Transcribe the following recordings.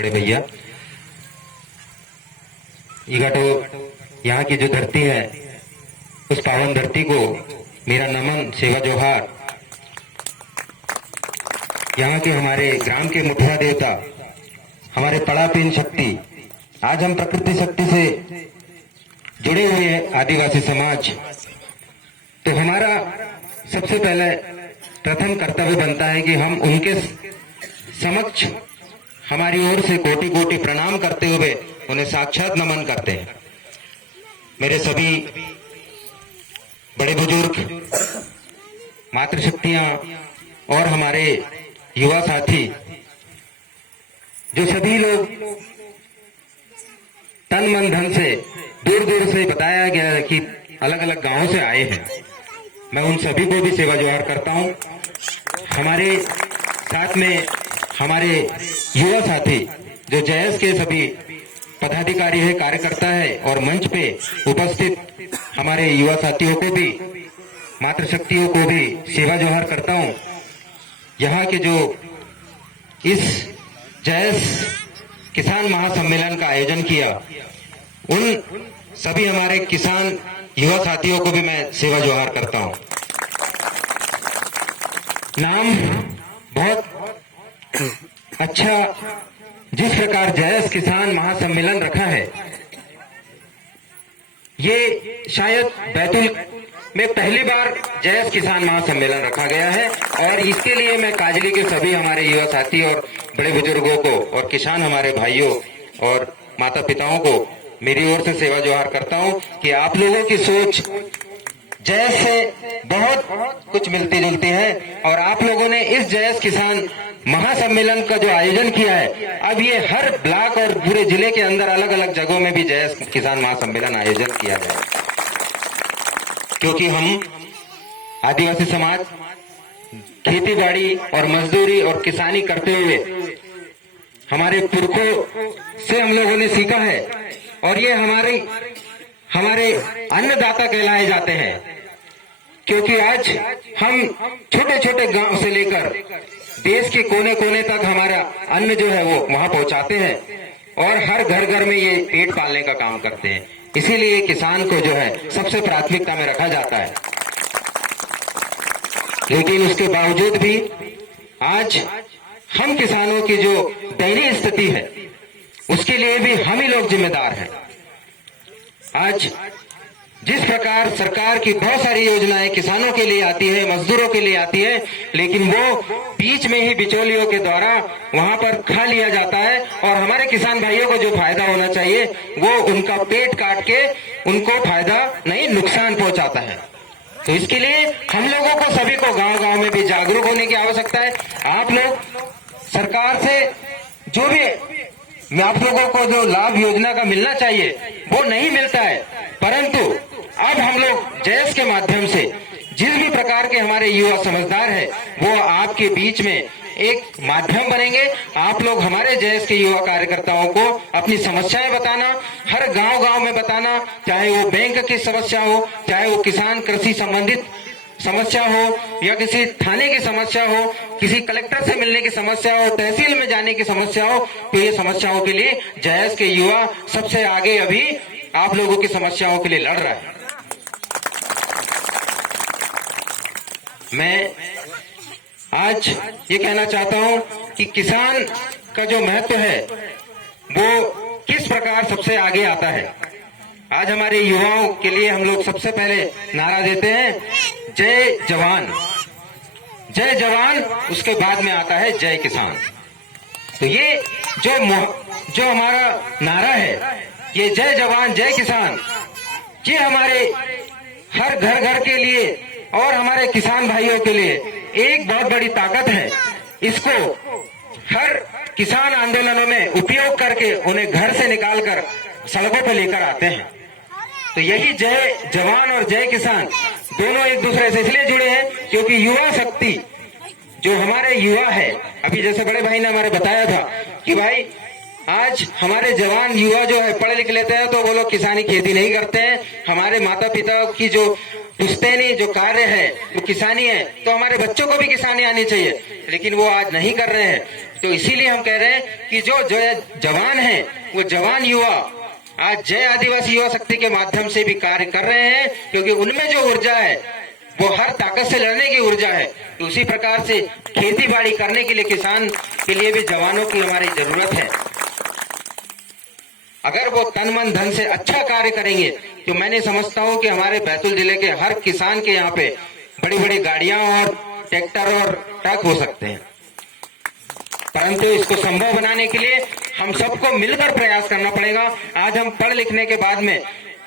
बड़े भैया, ईगाटो यहाँ की जो धरती है, उस पावन धरती को मेरा नमन, सेवा जोहार। यहाँ के हमारे ग्राम के मुठिया देवता, हमारे पड़ापीन शक्ति, आज हम प्रकृति शक्ति से जुड़े हुए हैं आदिवासी समाज। तो हमारा सबसे पहले प्रथम कर्तव्य बनता है कि हम उनके समक्ष हमारी ओर से कोटि कोटि प्रणाम करते हुए उन्हें साक्षात नमन करते हैं। मेरे सभी बड़े बुजुर्ग, मातृशक्तियां और हमारे युवा साथी, जो सभी लोग तन मन धन से दूर दूर से बताया गया है कि अलग अलग गांवों से आए हैं, मैं उन सभी को भी सेवा जोहार करता हूं। हमारे साथ में हमारे युवा साथी जो जयस के सभी पदाधिकारी है, कार्यकर्ता है और मंच पे उपस्थित हमारे युवा साथियों को भी, मातृशक्तियों को भी सेवा जोहार करता हूं। यहाँ के जो इस जयस किसान महासम्मेलन का आयोजन किया, उन सभी हमारे किसान युवा साथियों को भी मैं सेवा जोहार करता हूं। नाम बहुत अच्छा, जिस प्रकार जयस किसान महासम्मेलन रखा है, ये शायद बैतूल में पहली बार जयस किसान महासम्मेलन रखा गया है और इसके लिए मैं काजली के सभी हमारे युवा साथी और बड़े बुजुर्गों को और किसान हमारे भाइयों और माता पिताओं को मेरी ओर से सेवा जोहार करता हूं कि आप लोगों की सोच जयस से बहुत कुछ मिलती जुलती है और आप लोगों ने इस जयस किसान महासम्मेलन का जो आयोजन किया है, अब ये हर ब्लॉक और पूरे जिले के अंदर अलग अलग जगहों में भी जयस किसान महासम्मेलन आयोजन किया जाए, क्योंकि हम आदिवासी समाज खेती बाड़ी और मजदूरी और किसानी करते हुए हमारे पुरखों से हम लोगों ने सीखा है और ये हमारे अन्नदाता कहलाए जाते हैं, क्योंकि आज हम छोटे छोटे गांव से लेकर देश के कोने कोने तक हमारा अन्न जो है वो वहां पहुंचाते हैं और हर घर घर में ये पेट पालने का काम करते हैं। इसीलिए किसान को जो है सबसे प्राथमिकता में रखा जाता है। लेकिन उसके बावजूद भी आज हम किसानों की जो दयनीय स्थिति है, उसके लिए भी हम ही लोग जिम्मेदार हैं। आज जिस प्रकार सरकार की बहुत सारी योजनाएं किसानों के लिए आती है, मजदूरों के लिए आती है, लेकिन वो बीच में ही बिचौलियों के द्वारा वहां पर खा लिया जाता है और हमारे किसान भाइयों को जो फायदा होना चाहिए वो उनका पेट काट के उनको फायदा नहीं, नुकसान पहुंचाता है। तो इसके लिए हम लोगों को सभी को गांव गांव में भी जागरूक होने की आवश्यकता है। आप लोग सरकार से जो भी आप लोगों को जो लाभ योजना का मिलना चाहिए वो नहीं मिलता है, परंतु अब हम लोग जयस के माध्यम से जिस भी प्रकार के हमारे युवा समझदार है वो आपके बीच में एक माध्यम बनेंगे। आप लोग हमारे जयस के युवा कार्यकर्ताओं को अपनी समस्याएं बताना, हर गांव गांव में बताना, चाहे वो बैंक की समस्या हो, चाहे वो किसान कृषि संबंधित समस्या हो या किसी थाने की समस्या हो, किसी कलेक्टर से मिलने की समस्या हो, तहसील में जाने की समस्या हो, तो ये समस्याओं के लिए जयस के युवा सबसे आगे अभी आप लोगों की समस्याओं के लिए लड़ रहा है। मैं आज ये कहना चाहता हूं कि किसान का जो महत्व है वो किस प्रकार सबसे आगे आता है। आज हमारे युवाओं के लिए हम लोग सबसे पहले नारा देते हैं, जय जवान। जय जवान, उसके बाद में आता है जय किसान। तो ये जो हमारा नारा है, ये जय जवान जय किसान, ये हमारे हर घर घर के लिए और हमारे किसान भाइयों के लिए एक बहुत बड़ी ताकत है। इसको हर किसान आंदोलनों में उपयोग करके उन्हें घर से निकालकर सड़कों पर लेकर आते हैं। तो यही जय जवान और जय किसान दोनों एक दूसरे से इसलिए जुड़े हैं क्योंकि युवा शक्ति जो हमारे युवा है, अभी जैसे बड़े भाई ने हमारे बताया था कि भाई आज हमारे जवान युवा जो है पढ़ लिख लेते हैं तो वो लोग किसानी खेती नहीं करते हैं। हमारे माता पिता की जो पुश्तैनी जो कार्य है वो किसानी है, तो हमारे बच्चों को भी किसानी आनी चाहिए, लेकिन वो आज नहीं कर रहे हैं। तो इसीलिए हम कह रहे हैं कि जो जवान है वो जवान युवा आज जय आदिवासी युवा शक्ति के माध्यम से भी कार्य कर रहे हैं, क्योंकि उनमें जो ऊर्जा है वो हर ताकत से लड़ने की ऊर्जा है। तो उसी प्रकार से खेती बाड़ी करने के लिए किसान के लिए भी जवानों की हमारी जरूरत है। अगर वो तन मन धन से अच्छा कार्य करेंगे तो मैंने समझता हूं कि हमारे बैतूल जिले के हर किसान के यहाँ पे बड़ी बड़ी गाड़ियां और ट्रैक्टर और ट्रक हो सकते हैं। परंतु इसको संभव बनाने के लिए हम सबको मिलकर प्रयास करना पड़ेगा। आज हम पढ़ लिखने के बाद में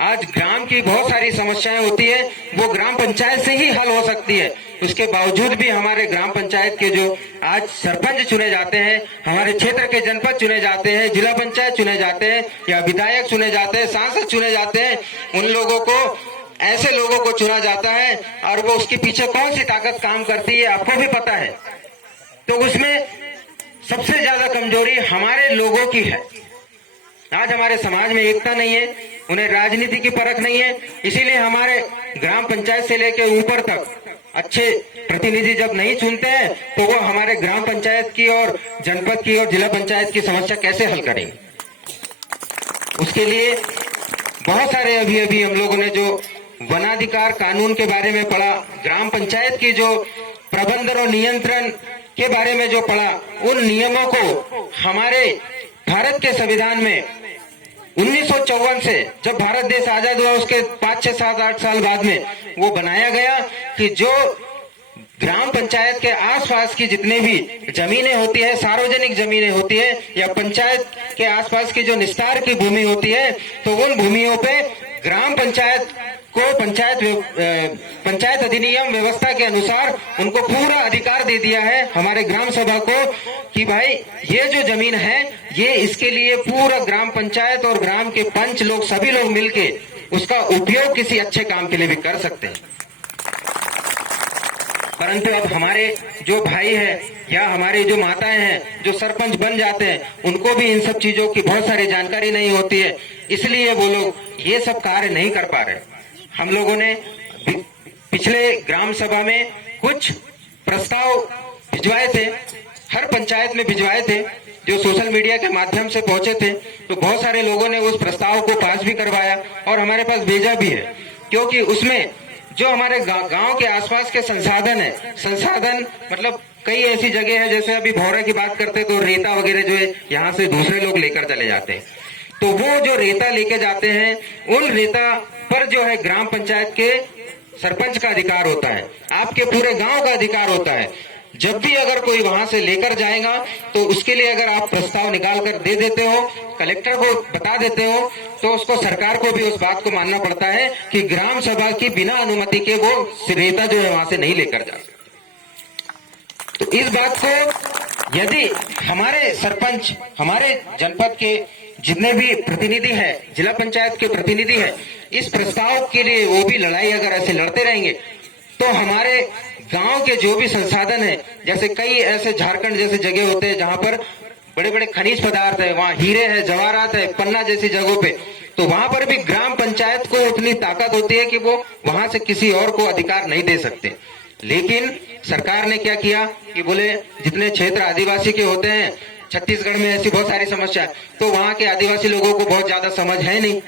आज ग्राम की बहुत सारी समस्याएं होती है, वो ग्राम पंचायत से ही हल हो सकती है। उसके बावजूद भी हमारे ग्राम पंचायत के जो आज सरपंच चुने जाते हैं, हमारे क्षेत्र के जनपद चुने जाते हैं, जिला पंचायत चुने जाते हैं या विधायक चुने जाते हैं, सांसद चुने जाते हैं, उन लोगों को ऐसे लोगों को चुना जाता है और वो उसके पीछे कौन सी ताकत काम करती है आपको भी पता है। तो उसमें सबसे ज्यादा कमजोरी हमारे लोगों की है। आज हमारे समाज में एकता नहीं है, उन्हें राजनीति की परख नहीं है, इसीलिए हमारे ग्राम पंचायत से लेकर ऊपर तक अच्छे प्रतिनिधि जब नहीं चुनते हैं तो वो हमारे ग्राम पंचायत की और जनपद की और जिला पंचायत की समस्या कैसे हल करेंगे। उसके लिए बहुत सारे अभी हम लोगों ने जो वनाधिकार कानून के बारे में पढ़ा, ग्राम पंचायत की जो प्रबंधन और नियंत्रण के बारे में जो पढ़ा, उन नियमों को हमारे भारत के संविधान में 1954 से जब भारत देश आजाद हुआ उसके 5, 6, 7, 8 साल बाद में वो बनाया गया कि जो ग्राम पंचायत के आसपास की जितने भी जमीनें होती है, सार्वजनिक जमीनें होती है या पंचायत के आसपास की जो निस्तार की भूमि होती है, तो उन भूमियों पे ग्राम पंचायत को पंचायत अधिनियम व्यवस्था के अनुसार उनको पूरा अधिकार दे दिया है हमारे ग्राम सभा को कि भाई ये जो जमीन है ये इसके लिए पूरा ग्राम पंचायत और ग्राम के पंच लोग सभी लोग मिलके उसका उपयोग किसी अच्छे काम के लिए भी कर सकते हैं। परंतु अब हमारे जो भाई है या हमारे जो माताएं हैं जो सरपंच बन जाते हैं, उनको भी इन सब चीजों की बहुत सारी जानकारी नहीं होती है, इसलिए वो लोग ये सब कार्य नहीं कर पा रहे। हम लोगों ने पिछले ग्राम सभा में कुछ प्रस्ताव भिजवाए थे, हर पंचायत में भिजवाए थे, जो सोशल मीडिया के माध्यम से पहुंचे थे। तो बहुत सारे लोगों ने उस प्रस्ताव को पास भी करवाया और हमारे पास भेजा भी है, क्योंकि उसमें जो हमारे गांव के आसपास के संसाधन है, संसाधन मतलब कई ऐसी जगह है, जैसे अभी भौरा की बात करते तो रेता वगैरह जो है यहाँ से दूसरे लोग लेकर चले जाते हैं, तो वो जो रेता लेके जाते हैं उन रेता पर जो है ग्राम पंचायत के सरपंच का अधिकार होता है, आपके पूरे गांव का अधिकार होता है। जब भी अगर कोई वहां से लेकर जाएगा तो उसके लिए अगर आप प्रस्ताव निकाल कर दे देते हो, कलेक्टर को बता देते हो, तो उसको सरकार को भी उस बात को मानना पड़ता है कि ग्राम सभा की बिना अनुमति के वो रेता जो है वहां से नहीं लेकर जा सकते। तो इस बात को यदि हमारे सरपंच, हमारे जनपद के जितने भी प्रतिनिधि हैं, जिला पंचायत के प्रतिनिधि हैं, इस प्रस्ताव के लिए वो भी लड़ाई अगर ऐसे लड़ते रहेंगे तो हमारे गांव के जो भी संसाधन है, जैसे कई ऐसे झारखंड जैसे जगह होते हैं जहां पर बड़े बड़े खनिज पदार्थ है, वहां हीरे है, जवाहरात है, पन्ना जैसी जगहों पे, तो वहां पर भी ग्राम पंचायत को उतनी ताकत होती है कि वो वहां से किसी और को अधिकार नहीं दे सकते। लेकिन सरकार ने क्या किया कि बोले जितने क्षेत्र आदिवासी के होते हैं, छत्तीसगढ़ में ऐसी बहुत सारी समस्या है, तो वहां के आदिवासी लोगों को बहुत ज्यादा समझ है नहीं,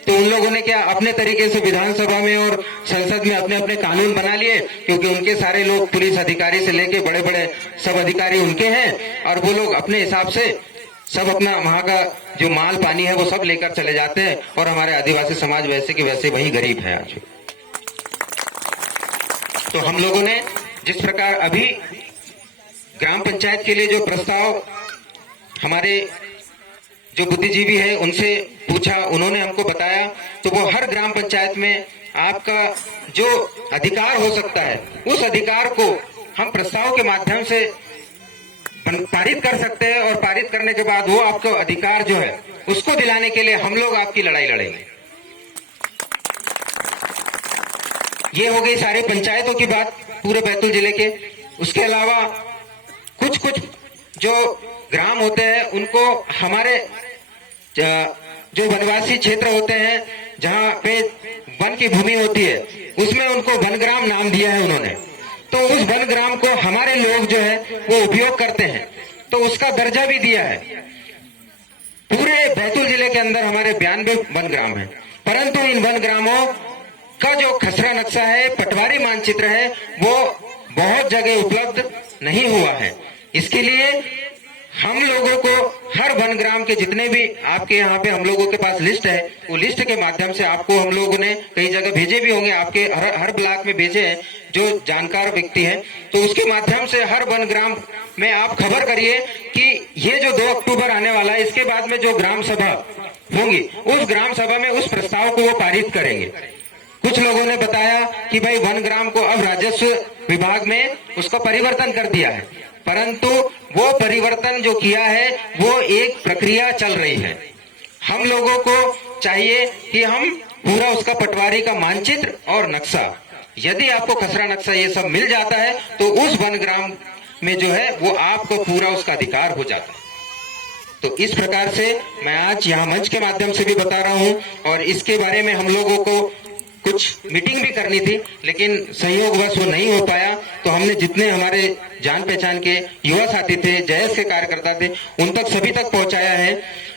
तो उन लोगों ने क्या अपने तरीके से विधानसभा में और संसद में अपने अपने कानून बना लिए, क्योंकि उनके सारे लोग पुलिस अधिकारी से लेके बड़े बड़े सब अधिकारी उनके हैं, और वो लोग अपने हिसाब से सब अपना वहां का जो माल पानी है वो सब लेकर चले जाते हैं, और हमारे आदिवासी समाज वैसे के वैसे वही गरीब है आज। तो हम लोगों ने जिस प्रकार अभी ग्राम पंचायत के लिए जो प्रस्ताव हमारे जो बुद्धिजीवी है उनसे पूछा, उन्होंने हमको बताया, तो वो हर ग्राम पंचायत में आपका जो अधिकार हो सकता है उस अधिकार को हम प्रस्ताव के माध्यम से पारित कर सकते हैं, और पारित करने के बाद वो आपका अधिकार जो है उसको दिलाने के लिए हम लोग आपकी लड़ाई लड़ेंगे। ये हो गई सारे पंचायतों की बात पूरे बैतूल जिले के। उसके अलावा कुछ जो ग्राम होते हैं उनको हमारे जो वनवासी क्षेत्र होते हैं जहाँ पे वन की भूमि होती है उसमें उनको वनग्राम नाम दिया है उन्होंने। तो उस वनग्राम को हमारे लोग जो है वो उपयोग करते हैं, तो उसका दर्जा भी दिया है। पूरे बैतूल जिले के अंदर हमारे 92 वनग्राम है, परंतु इन वनग्रामों का जो खसरा नक्शा है, पटवारी मानचित्र है, वो बहुत जगह उपलब्ध नहीं हुआ है। इसके लिए हम लोगों को हर वनग्राम के जितने भी आपके यहाँ पे हम लोगों के पास लिस्ट है, वो लिस्ट के माध्यम से आपको हम लोगों ने कई जगह भेजे भी होंगे, आपके हर ब्लॉक में भेजे हैं जो जानकार व्यक्ति हैं। तो उसके माध्यम से हर वनग्राम में आप खबर करिए कि ये जो 2 अक्टूबर आने वाला है, इसके बाद में जो ग्राम सभा होंगी उस ग्राम सभा में उस प्रस्ताव को वो पारित करेंगे। कुछ लोगों ने बताया कि भाई वनग्राम को अब राजस्व विभाग में उसको परिवर्तन कर दिया है, परंतु वो परिवर्तन जो किया है वो एक प्रक्रिया चल रही है। हम लोगों को चाहिए कि हम पूरा उसका पटवारी का मानचित्र और नक्शा, यदि आपको खसरा नक्शा ये सब मिल जाता है तो उस वनग्राम में जो है वो आपको पूरा उसका अधिकार हो जाता है। तो इस प्रकार से मैं आज यहाँ मंच के माध्यम से भी बता रहा हूँ, और इसके बारे में हम लोगों को कुछ मीटिंग भी करनी थी लेकिन सहयोगवश वो नहीं हो पाया। तो हमने जितने हमारे जान पहचान के युवा साथी थे, जयस के कार्यकर्ता थे, उन तक सभी तक पहुंचाया है।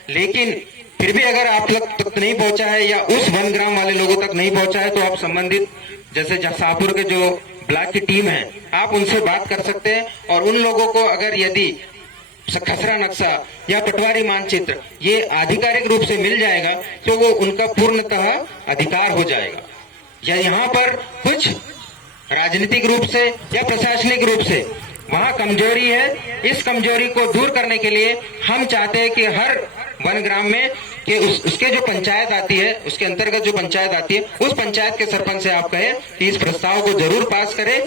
लेकिन फिर भी अगर आप लोग तक नहीं पहुंचा है या उस वनग्राम वाले लोगों तक नहीं पहुंचा है तो आप संबंधित जैसे शाहपुर के जो ब्लॉक की टीम है आप उनसे बात कर सकते हैं, और उन लोगों को अगर यदि खसरा नक्शा या पटवारी मानचित्र ये आधिकारिक रूप से मिल जाएगा तो वो उनका पूर्णतः अधिकार हो जाएगा। या यहाँ पर कुछ राजनीतिक रूप से या प्रशासनिक रूप से वहाँ कमजोरी है, इस कमजोरी को दूर करने के लिए हम चाहते हैं कि हर वनग्राम में कि उसके जो पंचायत आती है, उसके अंतर्गत जो पंचायत आती है, उस पंचायत के सरपंच से आप कहें कि इस प्रस्ताव को जरूर पास करें।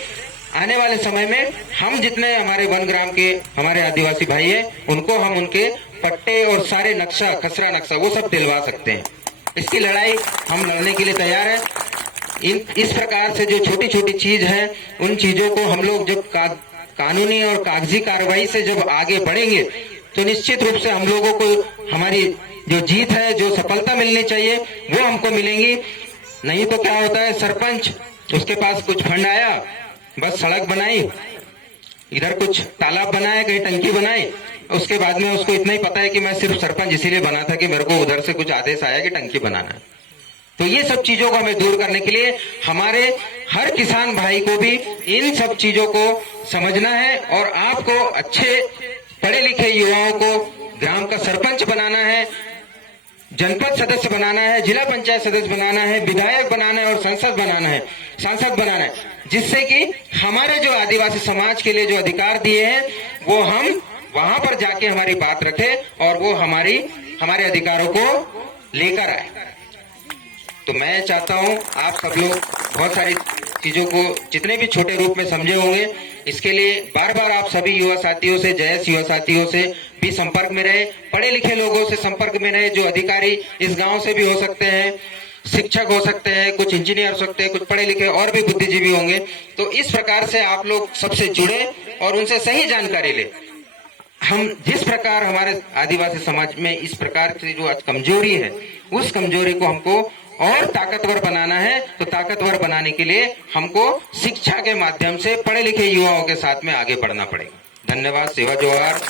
आने वाले समय में हम जितने हमारे वनग्राम के हमारे आदिवासी भाई हैं उनको हम उनके पट्टे और सारे नक्शा, खसरा नक्शा वो सब दिलवा सकते हैं। इसकी लड़ाई हम लड़ने के लिए तैयार है। इस प्रकार से जो छोटी छोटी चीज है उन चीजों को हम लोग जब कानूनी और कागजी कार्रवाई से जब आगे बढ़ेंगे तो निश्चित रूप से हम लोगों को हमारी जो जीत है, जो सफलता मिलनी चाहिए वो हमको मिलेंगी। नहीं तो क्या होता है, सरपंच उसके पास कुछ फंड आया, बस सड़क बनाई, इधर कुछ तालाब बनाए, कहीं टंकी बनाई, उसके बाद में उसको इतना ही पता है कि मैं सिर्फ सरपंच इसीलिए बना था कि मेरे को उधर से कुछ आदेश आया कि टंकी बनाना है। तो ये सब चीजों को हमें दूर करने के लिए हमारे हर किसान भाई को भी इन सब चीजों को समझना है, और आपको अच्छे पढ़े लिखे युवाओं को ग्राम का सरपंच बनाना है, जनपद सदस्य बनाना है, जिला पंचायत सदस्य बनाना है, विधायक बनाना है और सांसद बनाना है, जिससे कि हमारे जो आदिवासी समाज के लिए जो अधिकार दिए हैं वो हम वहां पर जाके हमारी बात रखें और वो हमारे अधिकारों को लेकर आए। तो मैं चाहता हूं आप सब लोग बहुत सारी चीजों को जितने भी छोटे रूप में समझे होंगे, इसके लिए बार बार आप सभी युवा साथियों से, जयस युवा साथियों से भी संपर्क में रहे, पढ़े लिखे लोगों से संपर्क में रहे, जो अधिकारी इस गांव से भी हो सकते हैं, शिक्षक हो सकते हैं, कुछ इंजीनियर हो सकते हैं, कुछ पढ़े लिखे और भी बुद्धिजीवी होंगे। तो इस प्रकार से आप लोग सबसे जुड़े और उनसे सही जानकारी ले। हम जिस प्रकार हमारे आदिवासी समाज में इस प्रकार की जो आज कमजोरी है, उस कमजोरी को हमको और ताकतवर बनाना है। तो ताकतवर बनाने के लिए हमको शिक्षा के माध्यम से पढ़े लिखे युवाओं के साथ में आगे बढ़ना पड़ेगा। धन्यवाद। सेवा जोहार।